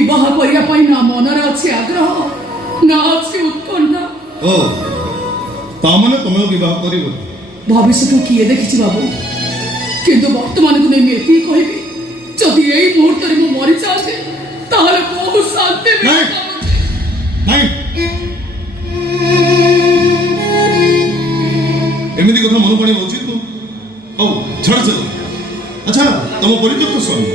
विवाह करने ना मनरे अच्छे आग्रह ना अच्छे उत्कंठा। ओ तामने तुम विवाह कर भविष्य किए देखी बाबू किंतु वर्तमान को नहीं एति कहबी जदि एई मुहूर्त रे मु मरि जाते ताले बहुत शांति नहीं नहीं एमिति कथा मन पड़े उचित तो ओ छड़ चलो। अच्छा तुम परित्यक्त स्वामी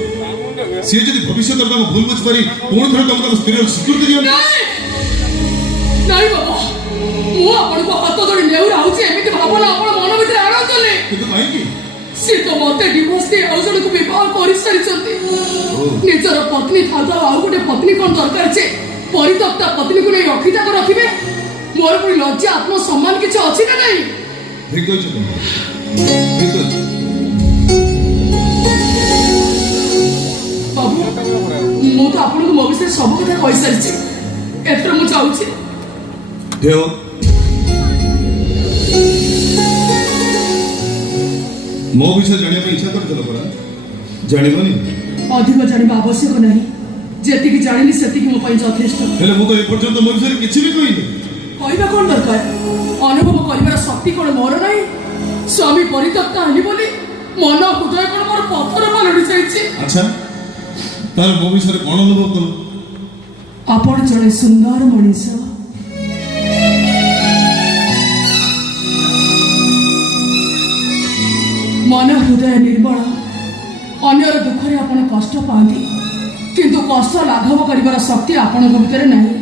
सी जदि भविष्य भूल बुझ पारी पुणी थोड़े तुम स्त्री स्वीकृति दियो नहीं बाबा मु आपन को हाथ धरि नेउरा होछि एमिति भावना आपन मन भीतर आनतले किंतु काहे की से तो मते डिवोर्स दे औ जण को विवाह करि सारिचंती निजर पत्नी थादा आ गोटे पत्नी कोन दरकार छे परित्यक्त पत्नी को नै रखिता को रखिबे मोर पुरी लज्जा आत्मसम्मान किछ अछि ना नहीं। ठीक अछि तुम ठीक अछि बाबू मु तो आपन को मो विषय सब कथा कहि सारिछि एथर मु चाहूछि देव मो विषय जानिया पे इच्छा करथलो परा जानिबनी अधिक जानिबा आवश्यक नहीं जेति कि जानिनी सेति कि मो पई यथेष्ट हेले मु तो ए पर्यंत मो विषय किछि भी कहिनी कहबा कोन दरकार अनुभव करिवार शक्ति कोन मोर नहीं स्वामी परित्यक्त हनी बोली मन हृदय कोन मोर पत्थर मालडी जाईछि। अच्छा तार मो विषय कोन अनुभव करू आपण जणे सुंदर मनीष मन हृदय निर्मल अन्यर दुख रे आपण कष्ट पाती किंतु कष्ट लाघव करिवार शक्ति आपण भीतर नहीं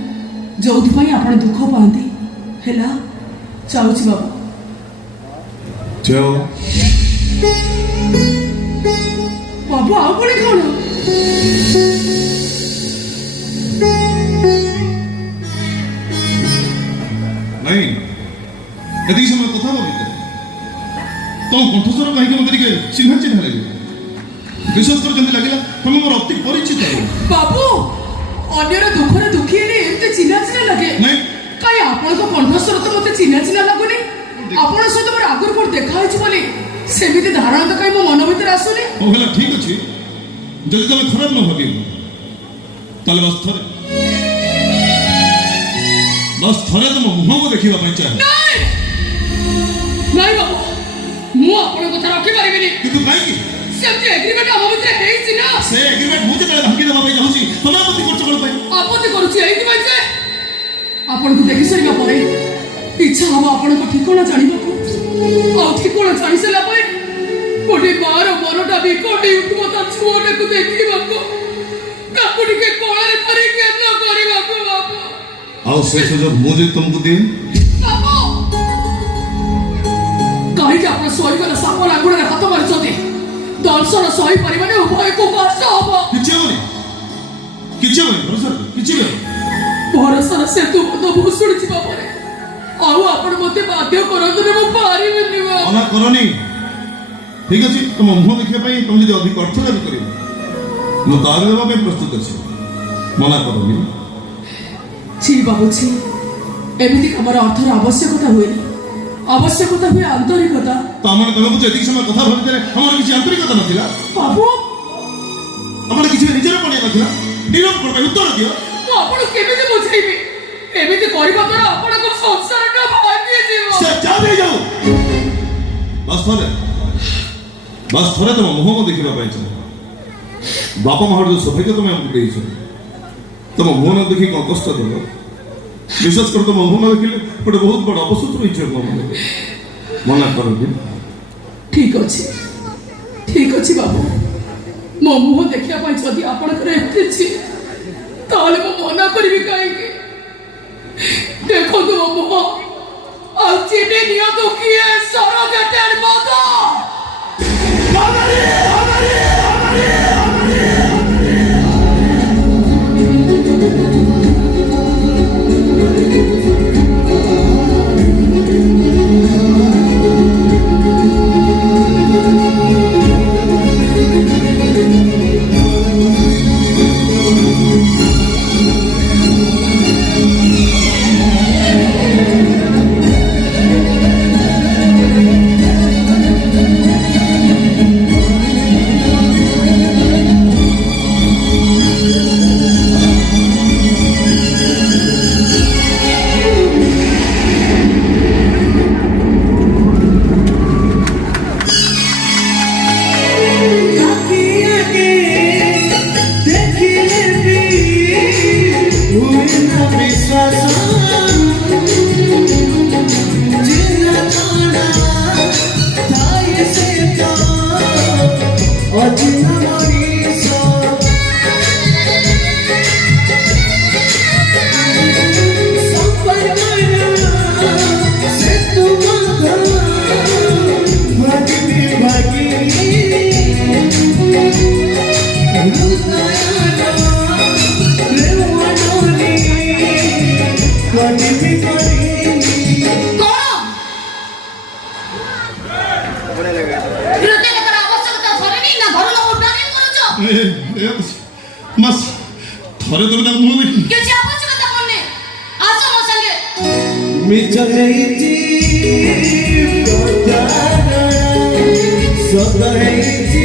जो आपण दुख पाती हैला चाहूछि बाबू जाओ बाबू आओ पुणी कौन नहीं यदि समय कथा भाभी तुम कंठस्वर कहीं मत चिन्ह चिन्ह लगे विशेष कर जमी लगे तुम मोर अति परिचित बाबू अन्यर दुख रे दुखी ने एते चिन्ह चिन्ह लगे नहीं काई आपण को कंठस्वर तो मते चिन्ह चिन्ह लागुनी आपण सहित मोर आगुर पर देखा होछि बोली सेमिति धारणा तो काई मो मन भीतर आसुनी ओ हला ठीक अछि जदि तुम खराब न भाबी ताले बस थरे तुम मुह को देखिबा पई चाहे नहीं नहीं बाबू मु आपण कथा रखि परिबिनी किंतु काई की सेमति एग्रीमेंट हम भीतर हेछि ना से एग्रीमेंट मुझे तले भांगी देबा पई चाहूची तुम आपत्ति करछ कोन पई आपत्ति करूची एइति पई जे आपण को देखि सरिबा परे इच्छा हम आपण को ठिकाना जानिबा को आ ठिकाना जानि सला परे कोडी मार मनटा भी कोडी उठबो त छुओटे को देखिबा को काकुडी के कोळे रे धरि के न करिबा को बाबू आओ से जब मुझे तुमको दे बाबू काहे के आपण सोई गला साप लागुडे रे हाथ मारछोती दर्शन सही परिमाने उभय को कष्ट हबो किछे भरोसा किछे भरोसा से तू तो बहुत सुनछि बाबा रे आउ आपण मते बाध्य करत रे मो पारिबेनी बा अना करनी ठीक अछि तुम मुह देखिया पई तुम जदी अधिक अर्थ दाबी करियो मो तार देबा पे प्रस्तुत अछि मना करनी छी बाबू छी एमिति हमर अर्थर आवश्यकता हुए आंतरिकता तामने तमे बुझे एदिक समय कथा भाबितरे हमर किछि आंतरिकता नथिला बाबू हमर किछि निजर पडिया नथिला निरम करबे उत्तर दियो आपण केमिति बुझाइबे एमिति करबा द्वारा आपण को संसार ना भांगी जीव से जा दे जाओ बस थोड़े तुम मुह को देखिबा पई छ बापा महर जो सौभाग्य तुम हमको देइछ तुम मुह न देखि कोन कष्ट देलो विश्वास कर तुम मुह न देखिले गोटे बहुत बड़ अवसर रही छ मना कर ठीक अछि बाबू मो मुह देखिया पई जदी आपण करे एते छी ताले मो मना करबी काहे के देखो तो मुह आ चिने नियो तो किए सारा गटर माता মাস ধরে ধরে তার মুখ দেখি মিছ ହେଇଛି ସତ ହେଇଛି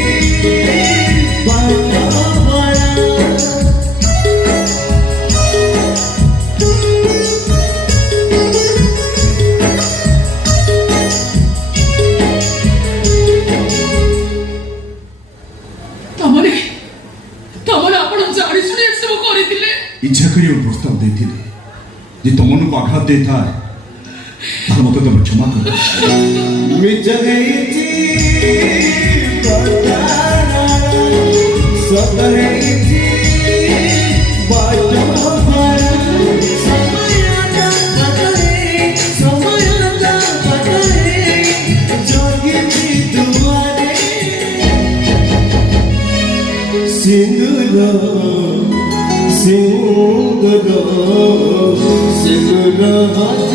इच्छा करी प्रस्ताव देते जे तुमको आघात देता है तार मत तुम क्षमा करो मिछ ହେଇଛି ସତ ହେଇଛି सिंदूर सिंदूर हाथ